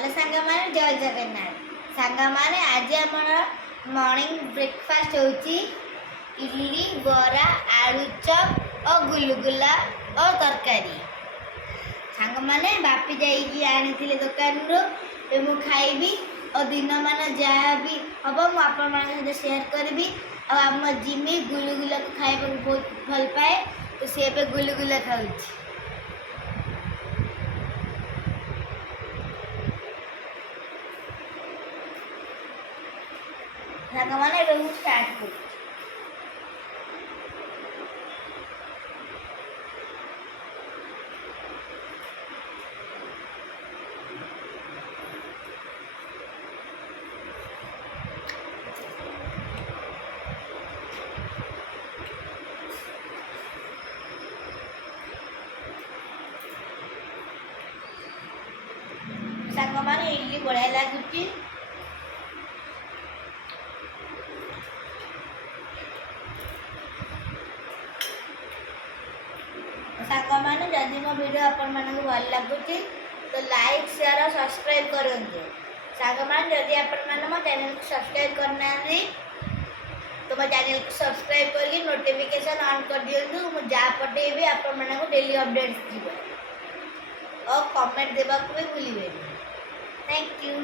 Hello सांगमाने जय जगन्नाथ सांगमाने आज आमर मॉर्निंग ब्रेकफास्ट होची इडली बरा आलू चप और गुलगुला और तरकारी सांगमाने बापी जाइकी आनी दुकान रू मु खाइबी और दिन मान जहाँ भी हम मुझे आपण मान शेयर करी और आम जिमी गुलगुला को खाइबा बहुत भल पाए तो सी ए गुलगुला खाऊँ सांगमाने स्टार्ट करूँ सांगमाने इडली बढ़िया लगुच सांगमाने जदि मो वीडियो आपण मानक भल लगुच तो लाइक शेयर और सब्सक्राइब करंतु सांगमाने जदि आपण मान मो चैनल को सब्सक्राइब करना तो मो चैनल को सब्सक्राइब करके नोटिफिकेशन ऑन कर दियंतु मु जा पटेबी आपण मानक डेली अपडेट्स जीव और कमेंट देबा को भी भूलिबे थैंक यू।